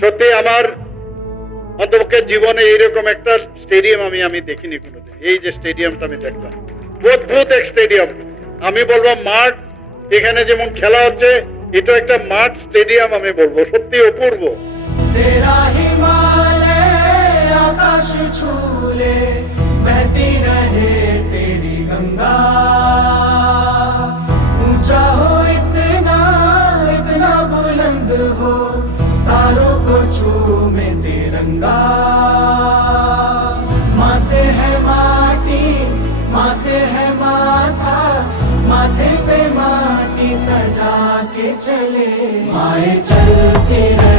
সত্যি আমার অন্তপক্ষে জীবনে এইরকম একটা স্টেডিয়াম আমি দেখিনি কোনোদিন। এই যে স্টেডিয়ামটা আমি দেখলাম, অদ্ভুত এক স্টেডিয়াম। আমি বলবো মাঠ, এখানে যেমন খেলা হচ্ছে, এটা একটা মাঠ স্টেডিয়াম আমি বলবো, সত্যি অপূর্ব। तेरा हिमालय आकाश छूले बहती रहे तेरी गंगा ऊंचा हो इतना इतना बुलंद हो तारों को चूमे तिरंगा माँ से है माटी माँ से है माथा माथे पे माटी सजा के चले माए चलते रहे